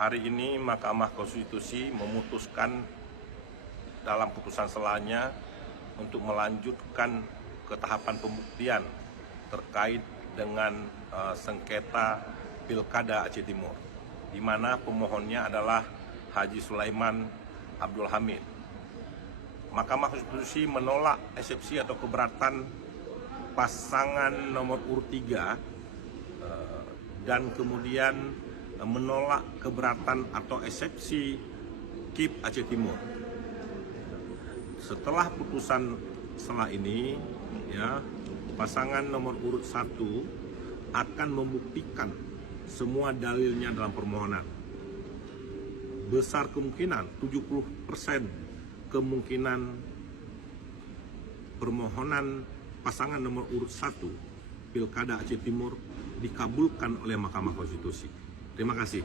Hari ini Mahkamah Konstitusi memutuskan dalam putusan selanya untuk melanjutkan ke tahapan pembuktian terkait dengan sengketa Pilkada Aceh Timur, di mana pemohonnya adalah Haji Sulaiman Abdul Hamid. Mahkamah Konstitusi menolak eksepsi atau keberatan pasangan nomor urut 3 dan kemudian menolak keberatan atau eksepsi KIP Aceh Timur. Setelah putusan ini, ya, pasangan nomor urut 1 akan membuktikan semua dalilnya dalam permohonan. Besar kemungkinan 70% kemungkinan permohonan pasangan nomor urut 1 Pilkada Aceh Timur dikabulkan oleh Mahkamah Konstitusi. Terima kasih.